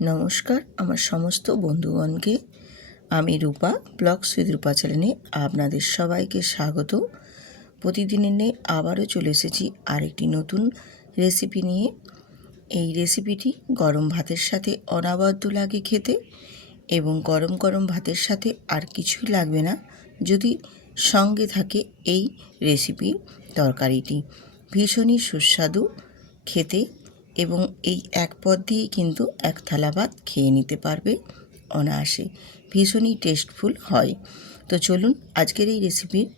নমস্কার আমার সমস্ত বন্ধুগণকে। আমি রূপা, ব্লগস উইথ রূপা চ্যানেলে আপনাদের সবাইকে স্বাগত। প্রতিদিনের নিয়ে আবারও চলে এসেছি আরেকটি নতুন রেসিপি নিয়ে। এই রেসিপিটি গরম ভাতের সাথে অনবদ্য লাগে খেতে, এবং গরম গরম ভাতের সাথে আর কিছুই লাগবে না যদি সঙ্গে থাকে এই রেসিপি তরকারিটি। ভীষণই সুস্বাদু খেতে, এবং এই এক পদ দিয়েই কিন্তু এক থালা ভাত খেয়ে নিতে পারবে অনায়াসে। ভীষণই টেস্টফুল হয়। তো চলুন আজকের এই রেসিপির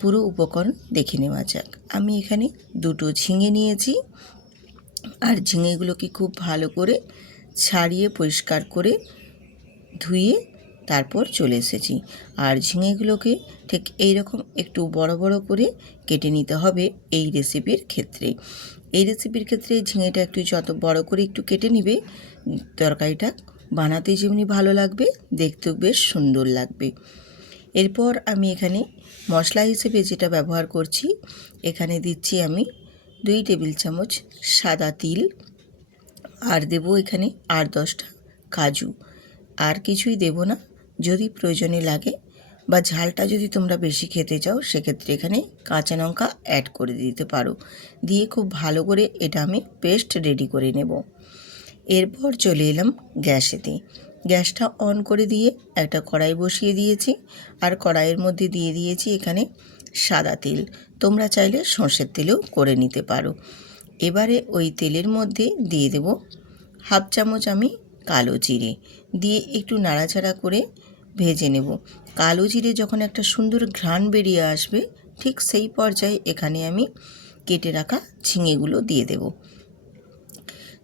পুরো উপকরণ দেখে নেওয়া যাক। আমি এখানে দুটো ঝিঙে নিয়েছি, আর ঝিঙেগুলোকে খুব ভালো করে ছাড়িয়ে পরিষ্কার করে ধুয়ে তারপর চলে এসেছি। আর ঝিঙেগুলোকে ঠিক এইরকম একটু বড় বড় করে কেটে নিতে হবে এই রেসিপির ক্ষেত্রে। এই রেসিপির ক্ষেত্রে ঝিঙেটা একটু যত বড় করে একটু কেটে নিবে, তরকারিটা বানাতে যেমনি ভালো লাগবে, দেখতেও বেশ সুন্দর লাগবে। এরপর আমি এখানে মশলা হিসেবে যেটা ব্যবহার করছি, এখানে দিচ্ছি আমি 2 টেবিল চামচ সাদা তিল, আর দেবো এখানে 8-10টা কাজু। আর কিছুই দেব না। যদি প্রয়োজনে লাগে বা ঝালটা যদি তোমরা বেশি খেতে চাও, সেক্ষেত্রে এখানে কাঁচা লঙ্কা অ্যাড করে দিতে পারো। দিয়ে খুব ভালো করে এটা আমি পেস্ট রেডি করে নেব। এরপর চলে এলাম গ্যাসেতে। গ্যাসটা অন করে দিয়ে একটা কড়াই বসিয়ে দিয়েছি, আর কড়াইয়ের মধ্যে দিয়ে দিয়েছি এখানে সাদা তেল। তোমরা চাইলে সর্ষের তেলেও করে নিতে পারো। এবারে ওই তেলের মধ্যে দিয়ে দেব 1/2 চামচ আমি কালো জিরে, দিয়ে একটু নাড়াচাড়া করে ভেজে নেব। কালো জিরে যখন একটা সুন্দর ঘ্রাণ বেরিয়ে আসবে, ঠিক সেই পর্যায়ে এখানে আমি কেটে রাখা ঝিঙেগুলো দিয়ে দেব।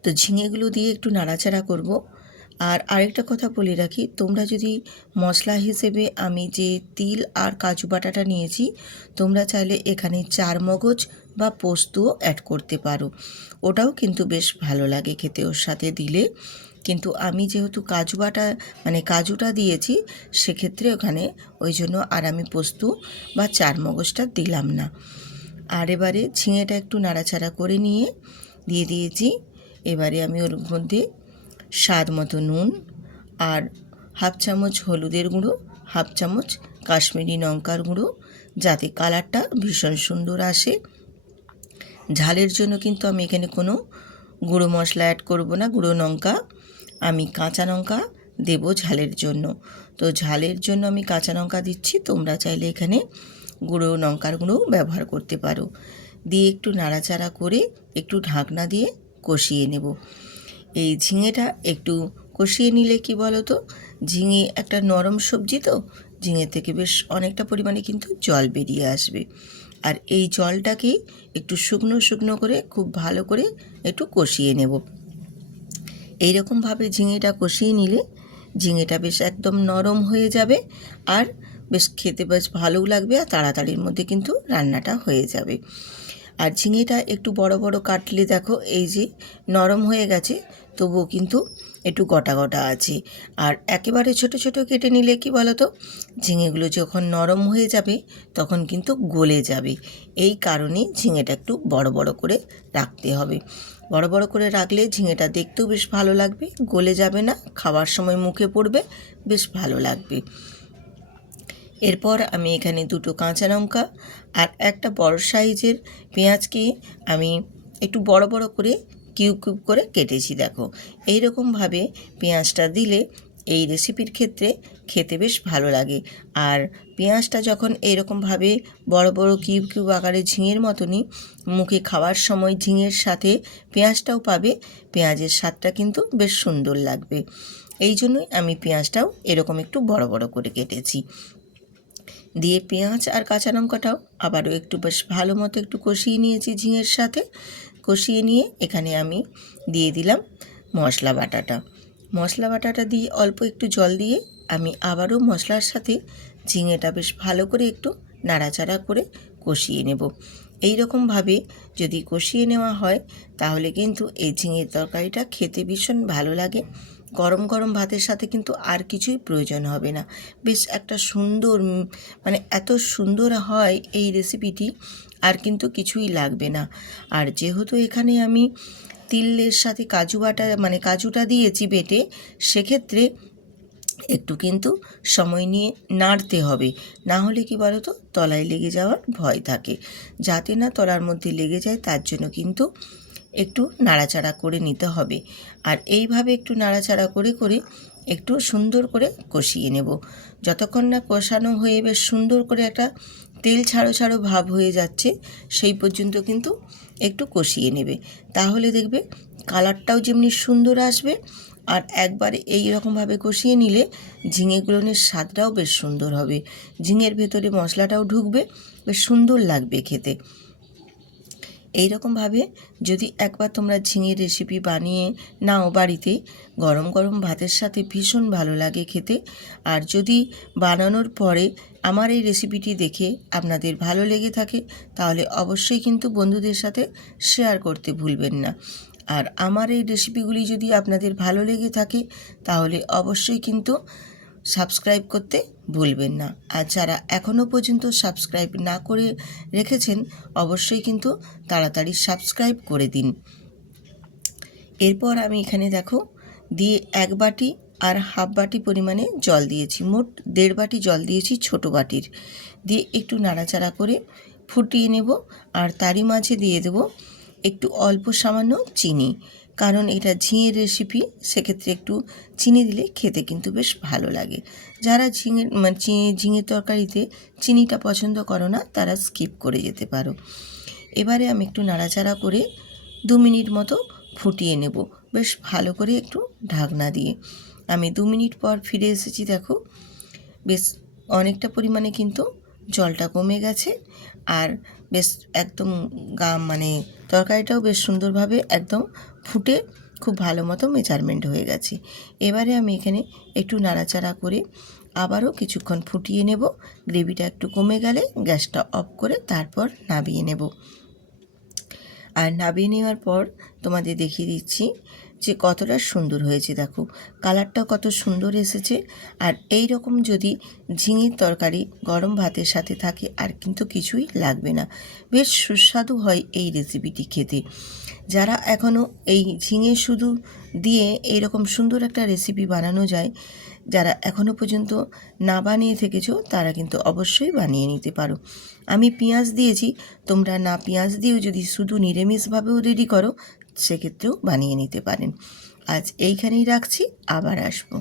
তো ঝিঙেগুলো দিয়ে একটু নাড়াচাড়া করব। আর আরেকটা কথা বলে রাখি, তোমরা যদি মশলা হিসেবে আমি যে তিল আর কাজু বাটাটা নিয়েছি, তোমরা চাইলে এখানে চারমগজ বা পোস্তও অ্যাড করতে পারো। ওটাও কিন্তু বেশ ভালো লাগে খেতে ওর সাথে দিলে। কিন্তু আমি যেহেতু কাজু বাটা কাজুটা দিয়েছি, সেক্ষেত্রে ওখানে ওই জন্য আর আমি পোস্ত বা চারমগজটা দিলাম না। আর এবারে ঝিঙেটা একটু নাড়াচাড়া করে নিয়ে দিয়ে দিয়েছি। এবারে আমি ওর মধ্যে স্বাদ মতো নুন, আর 1/2 চামচ হলুদের গুঁড়ো, 1/2 চামচ কাশ্মীরি লঙ্কার গুঁড়ো, যাতে কালারটা ভীষণ সুন্দর আসে। ঝালের জন্য কিন্তু আমি এখানে কোনো গুঁড়ো মশলা অ্যাড করব না, গুঁড়ো লঙ্কা। আমি কাঁচা লঙ্কা দেব ঝালের জন্য। তো ঝালের জন্য আমি কাঁচা লঙ্কা দিচ্ছি, তোমরা চাইলে এখানে গুঁড়ো লঙ্কার গুঁড়ো ব্যবহার করতে পারো। দিয়ে একটু নাড়াচাড়া করে একটু ঢাকনা দিয়ে কষিয়ে নেব। এই ঝিঙেটা একটু কষিয়ে নিলে কি বলো তো, ঝিঙে একটা নরম সবজি, তো ঝিঙে থেকে বেশ অনেকটা পরিমাণে কিন্তু জল বেরিয়ে আসবে। আর এই জলটাকেই একটু শুকনো শুকনো করে খুব ভালো করে একটু কষিয়ে নেব। এইরকমভাবে ঝিঙেটা কষিয়ে নিলে ঝিঙেটা বেশ একদম নরম হয়ে যাবে, আর বেশ খেতে বেশ ভালোও লাগবে, আর তাড়াতাড়ির মধ্যে কিন্তু রান্নাটা হয়ে যাবে। আর ঝিঙেটা একটু বড় বড় কাটলে দেখো এই যে নরম হয়ে গেছে, তবুও কিন্তু একটু গোটা গোটা আছে। আর একেবারে ছোট ছোট কেটে নিলে কি বলো তো, ঝিঙেগুলো যখন নরম হয়ে যাবে তখন কিন্তু গলে যাবে। এই কারণেই ঝিঙেটা একটু বড় বড় করে রাখতে হবে। বড় বড় করে রাখলে ঝিঙেটা দেখতেও বেশ ভালো লাগবে, গলে যাবে না, খাওয়ার সময় মুখে পড়বে, বেশ ভালো লাগবে। এরপর আমি এখানে 2টো কাঁচা লঙ্কা আর একটা বড় সাইজের পেঁয়াজকে আমি একটু বড় বড় করে কিউব কিউব করে কেটেছি। দেখো এই রকমভাবে পেঁয়াজটা দিলে এই রেসিপির ক্ষেত্রে খেতে বেশ ভালো লাগে। আর পেঁয়াজটা যখন এইরকমভাবে বড় বড় কিউব কিউব আকারে ঝিঙের মতনই, মুখে খাওয়ার সময় ঝিঙের সাথে পেঁয়াজটাও পাবে, পেঁয়াজের স্বাদটা কিন্তু বেশ সুন্দর লাগবে। এই জন্যই আমি পেঁয়াজটাও এরকম একটু বড় বড় করে কেটেছি। দিয়ে পেঁয়াজ আর কাঁচা লঙ্কাটাও আবারও একটু বেশ ভালো মতো একটু কষিয়ে নিয়েছি ঝিঙের সাথে। কষিয়ে নিয়ে এখানে আমি দিয়ে দিলাম মশলা বাটাটা। মশলা বাটাটা দিয়ে অল্প একটু জল দিয়ে আমি আবারও মশলার সাথে ঝিঙেটা বেশ ভালো করে একটু নাড়াচাড়া করে কষিয়ে নেব। এই রকমভাবে যদি কষিয়ে নেওয়া হয়, তাহলে কিন্তু এই ঝিঙের তরকারিটা খেতে ভীষণ ভালো লাগে। গরম গরম ভাতের সাথে কিন্তু আর কিছুই প্রয়োজন হবে না। বেশ একটা সুন্দর এত সুন্দর হয় এই রেসিপিটি, আর কিন্তু কিছুই লাগবে না। আর যেহেতু এখানে আমি তিলের সাথে কাজু বাটা মানে কাজুটা দিয়েছি বেটে, সেক্ষেত্রে একটু কিন্তু সময় নিয়ে নাড়তে হবে, না হলে কি বলো তো তলায় লেগে যাওয়ার ভয় থাকে। যাতে না তলার মধ্যে লেগে যায় তার জন্য কিন্তু একটু নাড়াচাড়া করে নিতে হবে। আর এইভাবে একটু নাড়াচাড়া করে করে একটু সুন্দর করে কষিয়ে নেব। যতক্ষণ না কষানো হয়ে বেশ সুন্দর করে একটা তেল ছাড়ো ছাড়ো ভাব হয়ে যাচ্ছে, সেই পর্যন্ত কিন্তু একটু কষিয়ে নেবে। তাহলে দেখবে কালারটাও যেমনি সুন্দর আসবে, আর একবারে এই রকমভাবে কষিয়ে নিলে ঝিঙেগুলোনের স্বাদটাও বেশ সুন্দর হবে। ঝিঙের ভেতরে মশলাটাও ঢুকবে, বেশ সুন্দর লাগবে খেতে। এই রকমভাবে যদি একবার তোমরা ঝিঙের রেসিপি বানিয়ে নাও বাড়িতে, গরম গরম ভাতের সাথে ভীষণ ভালো লাগে খেতে। আর যদি বানানোর পরে আমার এই রেসিপিটি দেখে আপনাদের ভালো লেগে থাকে, তাহলে অবশ্যই কিন্তু বন্ধুদের সাথে শেয়ার করতে ভুলবেন না। আর আমার এই রেসিপিগুলি যদি আপনাদের ভালো লেগে থাকে, তাহলে অবশ্যই কিন্তু সাবস্ক্রাইব করতে ভুলবেন না। আর যারা এখনও পর্যন্ত সাবস্ক্রাইব না করে রেখেছেন, অবশ্যই কিন্তু তাড়াতাড়ি সাবস্ক্রাইব করে দিন। এরপর আমি এখানে দেখো দিয়ে 1 বাটি আর হাফ বাটি পরিমাণে জল দিয়েছি, মোট 1.5 বাটি জল দিয়েছি ছোট বাটির, দিয়ে একটু নাড়াচাড়া করে ফুটিয়ে নেব। আর তারই মাঝে দিয়ে দেব একটু অল্প সামান্য চিনি, কারণ এটা ঝিঙের রেসিপি, সেক্ষেত্রে একটু চিনি দিলে খেতে কিন্তু বেশ ভালো লাগে। যারা ঝিঙের তরকারিতে চিনিটা পছন্দ করো না, তারা স্কিপ করে যেতে পারো। এবারে আমি একটু নাড়াচাড়া করে 2 মিনিট মতো ফুটিয়ে নেব, বেশ ভালো করে একটু ঢাকনা দিয়ে। আমি 2 মিনিট পর ফিরে এসেছি। দেখো বেশ অনেকটা পরিমাণে কিন্তু জলটা কমে গেছে, আর বেশ একদম তরকারিটাও বেশ সুন্দরভাবে একদম ফুটে খুব ভালো মতো মেজারমেন্ট হয়ে গেছে। এবারে আমি এখানে একটু নাড়াচাড়া করে আবারও কিছুক্ষণ ফুটিয়ে নেব। গ্রেভিটা একটু কমে গেলে গ্যাসটা অফ করে তারপর নামিয়ে নেব। আর নামিয়ে নেওয়ার পর তোমাদের দেখিয়ে দিচ্ছি যে কতটা সুন্দর হয়েছে। দেখো কালারটাও কত সুন্দর এসেছে। আর এই রকম যদি ঝিঙের তরকারি গরম ভাতের সাথে থাকে, আর কিন্তু কিছুই লাগবে না, বেশ সুস্বাদু হয় এই রেসিপিটি খেতে। যারা এখনও এই ঝিঙে শুধু দিয়ে এই রকম সুন্দর একটা রেসিপি বানানো যায়, যারা এখনও পর্যন্ত না বানিয়ে থেকেছো, তারা কিন্তু অবশ্যই বানিয়ে নিতে পারো। আমি পেঁয়াজ দিয়েছি, তোমরা না পেঁয়াজ দিয়েও যদি শুধু নিরামিষভাবেও রেডি করো, সেক্ষেত্রেও বানিয়ে নিতে পারেন। আজ এইখানেই রাখছি, আবার আসবো।